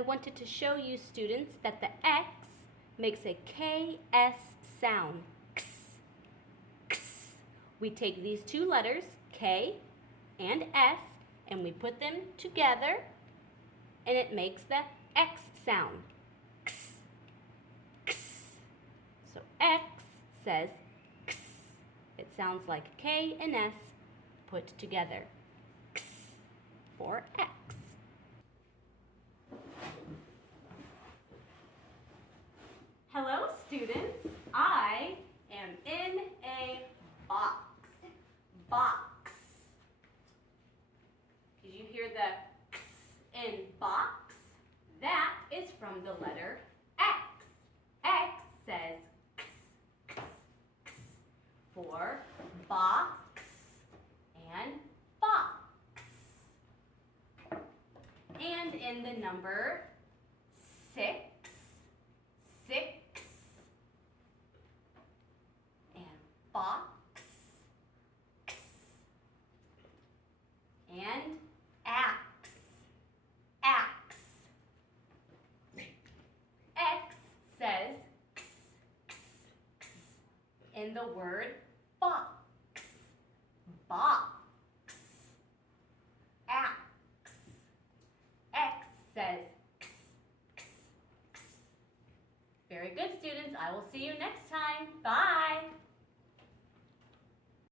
I wanted to show you students that the X makes a KS sound. X, X. We take these two letters, K and S, and we put them together, and it makes the X sound. X, X. So X says X. It sounds like K and S put together. X for X. Hello, students. I am in a box. Box. Did you hear the X in box? That is from the letter X. X says X, X, X for box and box. And in the number 6, 6, and box, X, and axe, axe. X says X, X, X in the word box, box. Axe. X says X, X, X. Very good, students. I will see you next time. Bye.